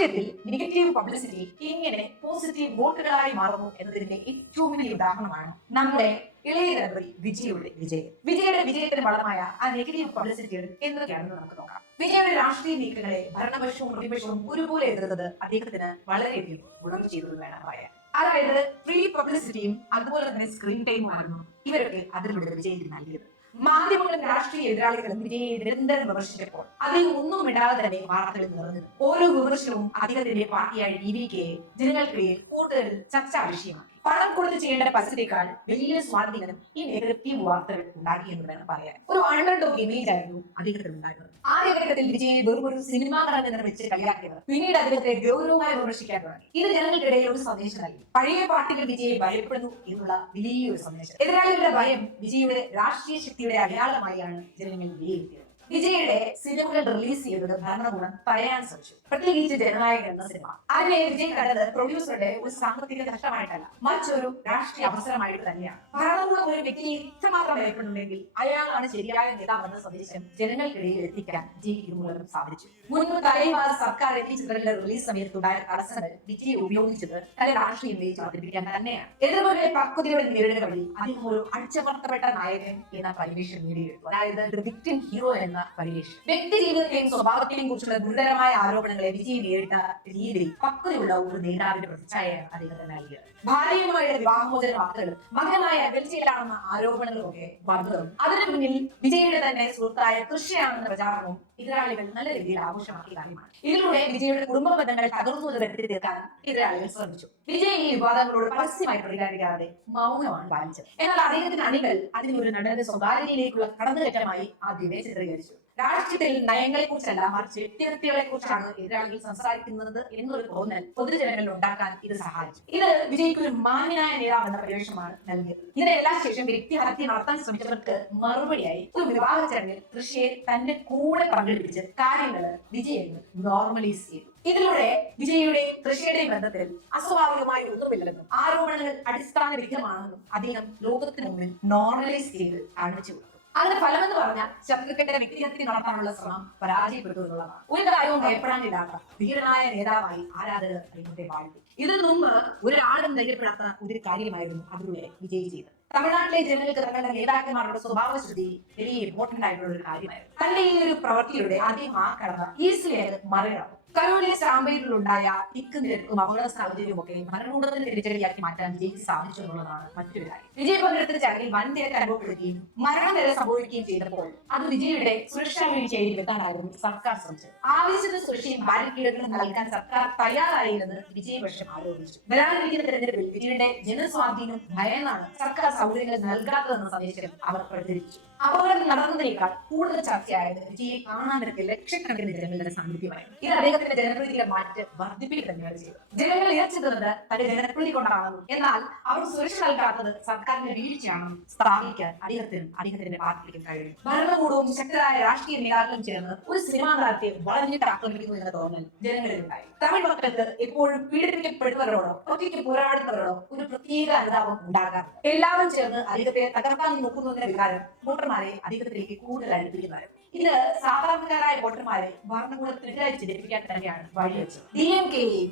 രാഷ്ട്രീയത്തിൽ negative publicity എങ്ങനെ positive വോട്ടുകളായി മാറുന്നു എന്നതിന്റെ ഏറ്റവും വലിയ ഉദാഹരണമാണ് നമ്മുടെ ഇളയ തലമുറ വിജയുടെ വിജയം. വിജയുടെ വിജയത്തിന് ഫലമായ ആ നെഗറ്റീവ് പബ്ലിസിറ്റികൾ എന്തൊക്കെയാണെന്ന് നമുക്ക് നോക്കാം. വിജയുടെ രാഷ്ട്രീയ നീക്കങ്ങളെ ഭരണപക്ഷവും പ്രതിപക്ഷവും ഒരുപോലെ എതിർത്തത് അദ്ദേഹത്തിന് വളരെയധികം ഗുണം ചെയ്തു വേണം പറയാൻ. അതായത് ഫ്രീ പബ്ലിസിറ്റിയും അതുപോലെ തന്നെ സ്ക്രീൻ ടൈമുമായിരുന്നു ഇവരൊക്കെ അതിലൂടെ വിജയത്തിന് നൽകിയത്. മാധ്യമങ്ങളും രാഷ്ട്രീയ എതിരാളികളും വിജയെ നിരന്തരം വിമർശിച്ചപ്പോൾ അദ്ദേഹം ഒന്നും ഇടാതെ തന്നെ വാർത്തകളിൽ നിറഞ്ഞത്. ഓരോ വിമർശനവും അദ്ദേഹത്തിന്റെ പാർട്ടിയായ DVK ജനങ്ങൾക്കിടയിൽ കൂടുതൽ ചർച്ചാ വിഷയമാണ്. പണം കൊടുത്ത് ചെയ്യേണ്ട പദ്ധതിയേക്കാൾ വലിയ സ്വാധീനം ഈ നെഗറ്റീവ് വാർത്തകൾ ഉണ്ടാക്കി എന്ന് വേണം പറയാൻ. ഒരു അണ്ടർഡോഗ് ഇമേജ് ആയിരുന്നു അദ്ദേഹത്തിന് ഉണ്ടായിരുന്നത്. ആദ്യഘട്ടത്തിൽ വിജയെ വെറും ഒരു സിനിമാ നടൻ എന്ന് വെച്ച് കളിയാക്കിയത് പിന്നീട് അദ്ദേഹത്തെ ഗൗരവമായി വിമർശിക്കാൻ തുടങ്ങി. ഇത് ജനങ്ങൾക്കിടയിൽ ഒരു സന്ദേശം നൽകി. പഴയ പാർട്ടികൾ വിജയെ ഭയപ്പെടുന്നു എന്നുള്ള വലിയൊരു സന്ദേശം. എതിരാളികളുടെ ഭയം വിജയുടെ രാഷ്ട്രീയ ശക്തിയുടെ അടയാളമായാണ് ജനങ്ങൾ വിലയിരുത്തിയത്. വിജയുടെ സിനിമകൾ റിലീസ് ചെയ്തത് ഭരണകൂടം തടയാൻ ശ്രമിച്ചു, പ്രത്യേകിച്ച് ജനനായകൻ എന്ന സിനിമ. അതിനെ വിജയ് കണ്ടത് പ്രൊഡ്യൂസറുടെ ഒരു സാമ്പത്തിക നഷ്ടമായിട്ടല്ല, മറിച്ചൊരു രാഷ്ട്രീയ അവസരമായിട്ട് തന്നെയാണ്. ഭരണകൂടം ഒരു വ്യക്തിയെ ഇത്രമാത്രം ഭയപ്പെടുന്നുണ്ടെങ്കിൽ അയാളാണ് ശരിയായ നേതാവെന്ന സന്ദേശം ജനങ്ങൾക്കിടയിൽ എത്തിക്കാൻ വിജയ്ക്ക് മൂലം സാധിച്ചു. മുൻപ് തലൈവാർ സർക്കാർ എന്നീ ചിത്രങ്ങളുടെ റിലീസ് സമയത്തുണ്ടായ തടസ്സങ്ങൾ വിജയ് ഉപയോഗിച്ചത് തന്റെ രാഷ്ട്രീയ ഇമേജ് അവതരിപ്പിക്കാൻ തന്നെയാണ്. എതിർവരെ പക്വതയോടെ നേരിടുന്ന വഴി അദ്ദേഹം ഒരു അടിച്ചമർത്തപ്പെട്ട നായകൻ എന്ന പരിവേഷം നേടിയെടുത്തു. അതായത് വിക്ടിം ഹീറോ എന്ന പരിവേഷം. വ്യക്തി ജീവിതത്തെയും സ്വഭാവത്തെയും കുറിച്ചുള്ള ഗുരുതരമായ ആരോപണങ്ങളെ വിജയ് നേരിട്ട രീതി പക്വതയുള്ള ഒരു നേതാവിന്റെ പ്രതിച്ഛായയാണ് അദ്ദേഹത്തിന് നൽകിയത്. ഭാര്യയുമായുള്ള വിവാഹമോചന വാർത്തകളും മകനായ അകൽച്ചയിലാണെന്ന ആരോപണങ്ങളും ഒക്കെ വന്നതും അതിനു പിന്നിൽ വിജയുടെ തന്നെ സുഹൃത്തായ കൃഷിയാണെന്ന പ്രചാരണവും എതിരാളികൾ നല്ല രീതിയിൽ ആഘോഷമാക്കിയ കാര്യമാണ്. ഇതിലൂടെ വിജയുടെ കുടുംബ ബന്ധങ്ങൾ തകർന്നു വരുത്തി തീർക്കാൻ എതിരാളികൾ ശ്രമിച്ചു. വിജയ് ഈ വിവാദങ്ങളോട് പരസ്യമായി പ്രതികരിക്കാതെ മൗനമാണ് പാലിച്ചത്. എന്നാൽ അദ്ദേഹത്തിന്റെ അണികൾ അതിനൊരു നടന്റെ സ്വകാര്യതയിലേക്കുള്ള കടന്നുകയറ്റമായി ആദ്യമേ ചിത്രീകരിച്ചു. രാഷ്ട്രീയത്തിൽ നയങ്ങളെ കുറിച്ചല്ല, മറിച്ച് വ്യക്തികളെ കുറിച്ചാണ് എതിരാളികൾ സംസാരിക്കുന്നത് എന്നൊരു തോന്നൽ പൊതുജനങ്ങളിൽ ഉണ്ടാക്കാൻ ഇത് സഹായിച്ചു. ഇത് വിജയ്ക്ക് ഒരു മാന്യനായ നേതാവ് എന്ന പരിവേഷമാണ് നൽകിയത്. ഇതിനെല്ലാം ശേഷം വ്യക്തിഹത്യ നടത്താൻ ശ്രമിച്ചവർക്ക് മറുപടിയായി ഒരു വിവാഹ ചടങ്ങിൽ കൃഷിയെ തന്റെ കൂടെ പങ്കെടുപ്പിച്ച് കാര്യങ്ങൾ വിജയ് നോർമലൈസ് ചെയ്തു. ഇതിലൂടെ വിജയുടെ കൃഷിയുടെ ബന്ധത്തിൽ അസ്വാഭാവികമായി ഒന്നുമില്ലെന്നും ആരോപണങ്ങൾ അടിസ്ഥാനരഹിതമാണെന്നും അദ്ദേഹം ലോകത്തിന് മുമ്പിൽ നോർമലൈസ് ചെയ്ത് കാണിച്ചു കൊടുത്തു. അതിന്റെ ഫലമെന്ന് പറഞ്ഞാൽ ശത്രുക്കളുടെ വ്യക്തിഹത്യ നടത്താനുള്ള ശ്രമം പരാജയപ്പെട്ടു എന്നുള്ളതാണ്. ഒരു കാര്യവും ഭയപ്പെടാനില്ലാത്ത ധീരനായ നേതാവായി ആരാധകർ അദ്ദേഹത്തെ വാഴ്ത്തി. ഇതിനു മുമ്പ് ഒരാളും ധൈര്യപ്പെടാത്ത ഒരു കാര്യമായിരുന്നു അതിലൂടെ വിജയ് ചെയ്തത്. തമിഴ്നാട്ടിലെ ജനങ്ങൾക്ക് തങ്ങളുടെ നേതാക്കന്മാരുടെ സ്വഭാവശുദ്ധി വലിയ ഇമ്പോർട്ടന്റ് ആയിട്ടുള്ള ഒരു കാര്യമായിരുന്നു. തന്റെ ഈ ഒരു പ്രവൃത്തിയുടെ ആദ്യം ആ കടമ ഈസിലി മറികടന്നു. കരൂരിലെ സ്റ്റാമ്പേഡിലുണ്ടായ തിക്കുനിരക്കും അപകട സാഹചര്യവും ഒക്കെ ഭരണകൂടത്തിന്റെ തിരിച്ചടിയാക്കി മാറ്റാൻ വിജയ്ക്ക് സാധിച്ചു എന്നുള്ളതാണ് മറ്റൊരു കാര്യം. വിജയ് പങ്കെടുത്ത ചടങ്ങിൽ വൻ തിരക്ക് അനുഭവപ്പെടുകയും മരണം വരെ സംഭവിക്കുകയും ചെയ്തപ്പോൾ അത് വിജയുടെ സുരക്ഷാ വീഴ്ചയിൽ എത്താനായിരുന്നു സർക്കാർ ശ്രമിച്ചത്. ആവശ്യത്തിന് സുരക്ഷയും ബാരിക്കേഡുകളും നൽകാൻ സർക്കാർ തയ്യാറായില്ലെന്ന് വിജയ് പക്ഷം ആരോപിച്ചു. വരാനിരിക്കുന്ന തെരഞ്ഞെടുപ്പിൽ വിജയുടെ ജനസ്വാധീനം ഭയന്നാണ് സർക്കാർ സൗകര്യങ്ങൾ നൽകാത്തതെന്ന സന്ദേശം അവർ പ്രചരിപ്പിച്ചു. അപകടം നടന്നതിനേക്കാൾ കൂടുതൽ ചർച്ചയായത് വിജയെ കാണാൻ വരുത്തിയ ലക്ഷക്കണക്കിന് ജനങ്ങളുടെ സാന്നിധ്യമായിരുന്നു. ഇത് അദ്ദേഹത്തിന്റെ ജനപ്രീതിയുടെ മാറ്റ് വർദ്ധിപ്പിക്കുക തന്നെയാണ് ചെയ്തത്. ജനങ്ങൾ ഇറച്ചിരുന്നത് തന്റെ ജനപ്രീതി കൊണ്ടാണെന്നും എന്നാൽ അവർ സുരക്ഷ നൽകാത്തത് സർക്കാരിന്റെ വീഴ്ചയാണെന്നും സ്ഥാപിക്കാൻ അദ്ദേഹത്തിന്റെ പാർട്ടിക്കും കഴിയും. ഭരണകൂടവും ശക്തരായ രാഷ്ട്രീയ നേതാക്കളും ചേർന്ന് ഒരു സിനിമാ താരത്തെ വളഞ്ഞിട്ട് ആക്രമിക്കുന്നു എന്ന തോന്നൽ ജനങ്ങളിലുണ്ടായി. തമിഴ് മക്കൾക്ക് എപ്പോഴും പീഡിപ്പിക്കപ്പെടുന്നവരോടോ ഒറ്റയ്ക്ക് പോരാടുന്നവരോടോ ഒരു പ്രത്യേക അനുതാപം ഉണ്ടാകാറുണ്ട്. എല്ലാവരും ചേർന്ന് അദ്ദേഹത്തെ തകർക്കാൻ നോക്കുന്നതിന്റെ വികാരം വോട്ടർമാരെ അദ്ദേഹത്തിലേക്ക് കൂടുതൽ അടുപ്പിക്കുന്നതായിരുന്നു. ഇത് സാധാരണക്കാരായ വോട്ടർമാരെ ഭരണകൂടത്തിനെതിരായി ചിന്തിപ്പിക്കാൻ തന്നെയാണ് വഴിവെച്ചത്. DMK-യും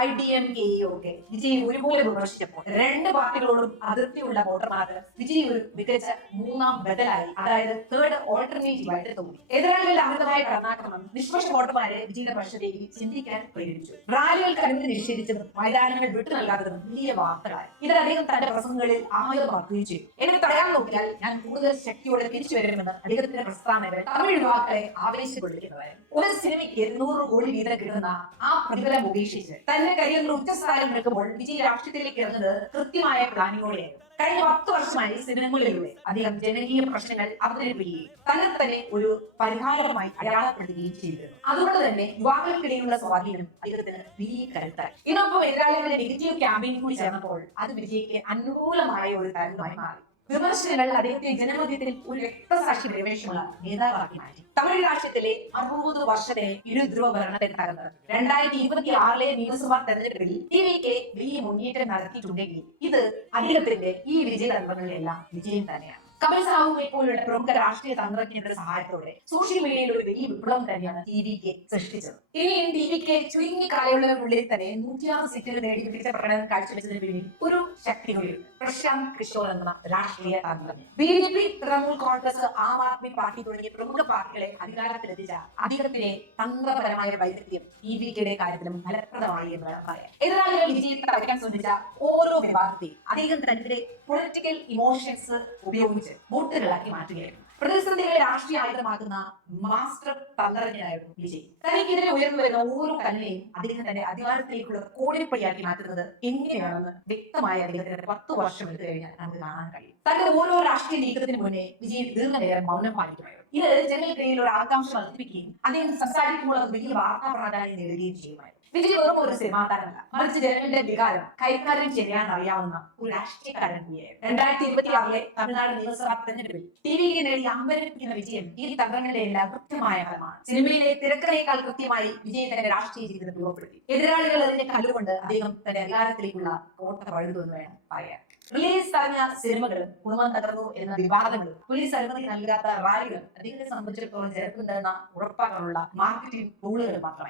AIDMK-യും ഒക്കെ വിജയ് ഒരുപോലെ വിമർശിച്ചപ്പോൾ രണ്ട് പാർട്ടികളോടും അതിർത്തിയുള്ള വോട്ടർമാർക്ക് വിജയ് ഒരു മികച്ച മൂന്നാം ബദലായി, അതായത് തേർഡ് ഓൾട്ടർനേറ്റീവ് ആയിട്ട് തോന്നി. എതിരാളികളുടെ അമിതമായ കടന്നാക്രമണം നിഷ്പക്ഷ വോട്ടർമാരെ വിജയുടെ പക്ഷത്തേക്ക് ചിന്തിക്കാൻ പ്രേരിപ്പിച്ചു. റാലികൾക്ക് അനുമതി നിഷേധിച്ചതും മൈതാനങ്ങൾ വിട്ടു നൽകാത്തതും വലിയ വാർത്തകളായി. ഇത് അദ്ദേഹം തന്റെ പ്രസംഗങ്ങളിൽ ആയുധമാക്കുകയും ചെയ്തു. എന്നെ തടയാൻ നോക്കിയാൽ ഞാൻ കൂടുതൽ ശക്തിയോടെ തിരിച്ചു വരുമെന്ന് അദ്ദേഹത്തിന്റെ പ്രസ്താവനകൾ തമിഴ് യുവാക്കളെ ആവേശപ്പെടുത്തുന്നതായിരുന്നു. ഒരു സിനിമയ്ക്ക് 200 കോടി വീതം കിട്ടുന്ന ആ പ്രതിഫലം ഉപേക്ഷിച്ച് തന്റെ കരിയറിൽ ഉച്ചസ്ഥാനം നിൽക്കുമ്പോൾ വിജയ് രാഷ്ട്രീയത്തിലേക്ക് ഇറങ്ങുന്നത് കൃത്യമായ പ്ലാനിങ്ങോടെയായിരുന്നു. കഴിഞ്ഞ 10 വർഷമായി സിനിമകളിലൂടെ അദ്ദേഹം ജനകീയ പ്രശ്നങ്ങൾ അവതരിപ്പിക്കുകയും തന്നെ ഒരു പരിഹാരമായി അടയാളപ്പെടുത്തുകയും ചെയ്തിരുന്നു. അതുകൊണ്ട് തന്നെ യുവാക്കൾക്കിടയിലുള്ള സ്വാധീനം അദ്ദേഹത്തിന് വലിയ കരുത്തായി. ഇതിനൊപ്പം എതിരാളികളുടെ നെഗറ്റീവ് ക്യാമ്പയിൻ കൂടി ചേർന്നപ്പോൾ അത് വിജയ്ക്ക് അനുകൂലമായ ഒരു തരംഗമായി മാറി. വിമർശനങ്ങൾ അദ്ദേഹത്തെ ജനമധ്യത്തിൽ ഒരു രക്തസാക്ഷി പ്രവേശമുള്ള നേതാവാക്കി മാറ്റി. തമിഴ് രാഷ്ട്രീയത്തിലെ 60 വർഷത്തെ ഇരുധ്രുവ ഭരണത്തെ തകർത്ത് 2026 നിയമസഭാ തെരഞ്ഞെടുപ്പിൽ DVK വലിയ മുന്നേറ്റം നടത്തിയിട്ടുണ്ടെങ്കിൽ ഇത് അദ്ദേഹത്തിന്റെ ഈ വിജയതന്ത്രങ്ങളിലെല്ലാം വിജയം തന്നെയാണ്. കപിൽ സാഹുവിനെ പോലുള്ള പ്രമുഖ രാഷ്ട്രീയ തന്ത്രജ്ഞരുടെ സഹായത്തോടെ സോഷ്യൽ മീഡിയയിൽ ഒരു വലിയ വിപ്ലവം തന്നെയാണ് ടിവിക്ക് സൃഷ്ടിച്ചത്. ഇനിയും ടിവിക്ക് ചുരുങ്ങിയ കാലയളവിനുള്ളിൽ തന്നെ 106 സീറ്റുകൾ നേടി പിടിച്ച പ്രകടനം കാഴ്ചവെച്ചതിന് പിന്നിൽ ഒരു ശക്തി കൂടിയുണ്ട്. പ്രശാന്ത് കിഷോർ എന്ന രാഷ്ട്രീയ തന്ത്രജ്ഞൻ. ബിജെപി, തൃണമൂൽ കോൺഗ്രസ്, ആം ആദ്മി പാർട്ടി തുടങ്ങിയ പ്രമുഖ പാർട്ടികളെ അധികാരത്തിലെത്തിച്ച അദ്ദേഹത്തിന്റെ തന്ത്രപരമായ വൈദഗ്ധ്യം ടിവിയുടെ കാര്യത്തിലും ഫലപ്രദമായി എന്ന് വേണം പറയാൻ. എതിരാളികൾ വിജയത്തെ തകർക്കാൻ ശ്രമിച്ച ഓരോ വിഭാഗത്തെയും അദ്ദേഹം തന്റെ പൊളിറ്റിക്കൽ ഇമോഷൻസ് ഉപയോഗിച്ച് വോട്ടുകളാക്കി മാറ്റുകയായിരുന്നു. പ്രതിസന്ധികളെ രാഷ്ട്രീയ ആയുധമാക്കുന്ന മാസ്റ്റർ തന്ത്രജ്ഞനായിരുന്നു വിജയ്. തനിക്കെതിരെ ഉയർന്നു വരുന്ന ഓരോ കല്ലിനെയും അദ്ദേഹം തന്റെ അധികാരത്തിലേക്കുള്ള കോടിപ്പടിയാക്കി മാറ്റുന്നത് എങ്ങനെയാണെന്ന് വ്യക്തമായ അദ്ദേഹത്തിന് 10 വർഷം എടുത്തു കഴിഞ്ഞാൽ നമുക്ക് കാണാൻ കഴിയും. തന്റെ ഓരോ രാഷ്ട്രീയ നീക്കത്തിന് മുന്നേ വിജയ് ദീർഘനേരം മൗനം പാലിക്കുമായിരുന്നു. ഇത് ജനങ്ങൾക്കിടയിൽ ഒരു ആകാംക്ഷ വർദ്ധിപ്പിക്കുകയും അദ്ദേഹം സംസാരിക്കുമ്പോൾ അത് വലിയ വാർത്താ പ്രാധാന്യം നേടുകയും ചെയ്യുമായിരുന്നു. വിജയ് വെറും ഒരു സിനിമാ താരമല്ല, മറിച്ച് ജനങ്ങളുടെ വികാരം കൈകാര്യം ചെയ്യാൻ അറിയാവുന്ന ഒരു രാഷ്ട്രീയക്കാരൻ കൂടിയായിരുന്നു. 2026 തമിഴ്നാട് നിയമസഭാ തെരഞ്ഞെടുപ്പിൽ ടിവിക്ക് നേടിയ അമ്പരപ്പിക്കുന്ന വിജയം ഈ തന്ത്രങ്ങളുടെ എല്ലാം കൃത്യമായ ഫലമാണ്. സിനിമയിലെ തിരക്കഥയേക്കാൾ കൃത്യമായി വിജയ് തന്റെ രാഷ്ട്രീയ ജീവിതം രൂപപ്പെടുത്തി. എതിരാളികൾ അതിന്റെ കല്ലുകൊണ്ട് അദ്ദേഹം തന്റെ അധികാരത്തിലേക്കുള്ള കോട്ട പഴുതു എന്ന് വേണം പറയാൻ. റിലീസ് തടഞ്ഞ സിനിമകളും കുടുംബം തകർന്നു എന്ന വിവാദങ്ങളും പോലീസ് അനുമതി നൽകാത്ത റാലികളും അദ്ദേഹത്തെ സംബന്ധിച്ചിടത്തോളം ജനപ്പിന്തുണ ഉറപ്പാക്കാനുള്ള മാർക്കറ്റിംഗ് ടൂളുകൾ മാത്രമായിരുന്നു.